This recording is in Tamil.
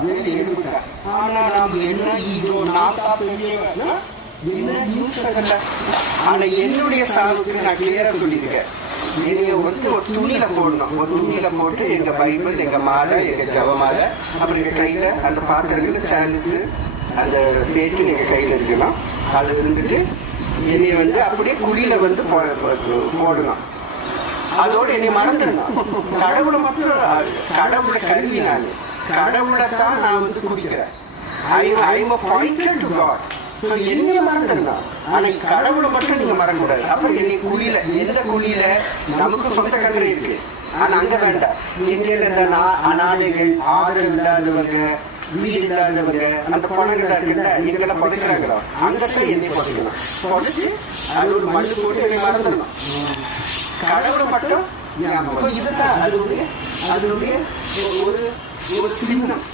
வேலை என்ன ஈகோ நான் தான் பெரியவன் என்ன யூஸ் அதில்ல ஆனால் என்னுடைய சாவுக்கு நான் கிளியரா சொல்லியிருக்கேன் என்னைய வந்து ஒரு துணியில போடணும் ஒரு துணியில போட்டு எங்க பைபிள் எங்க மாதா எங்க ஜபமாலை அப்புறம் எங்க கையில அந்த பாத்திரங்கள் சாலிஸ் அந்த பேட்டு எங்க கையில இருக்கணும் அது இருந்துட்டு என்னைய வந்து அப்படியே குழியில வந்து போ- போடணும். அதோட என்னை மறந்துடணும். கடவுளை மட்டும் கடவுளை கருவி நான் கடவுளை தான் நான் வந்து குடிக்கிறேன். I I'm pointed to God so என்னைய மறந்துடணும் ஆனா கடவுளை மட்டும் நீங்க மறக்கக்கூடாது. அப்புறம் என்னை குழியில எந்த குழியில? நமக்கு சொந்த கண்ணு இருக்கு. ஆனா அங்க வேண்டாம். இந்தியால இருந்த அநாதைகள் அனாதைகள் ஆதரவு இல்லாதவங்க வீடு இல்லாதவங்க அந்த பணங்கள் இருக்குல்ல எங்கெல்லாம் புதைக்கிறாங்களோ? அந்த இடத்துல என்னை புதைக்கணும். புதைச்சு அது ஒரு மண்ணு போட்டு என்னை மறந்துடணும். கடவுளை மட்டும் 그냥 그 이거 다 알고 그래? 알고 그래? 이거 이거 이거 드리고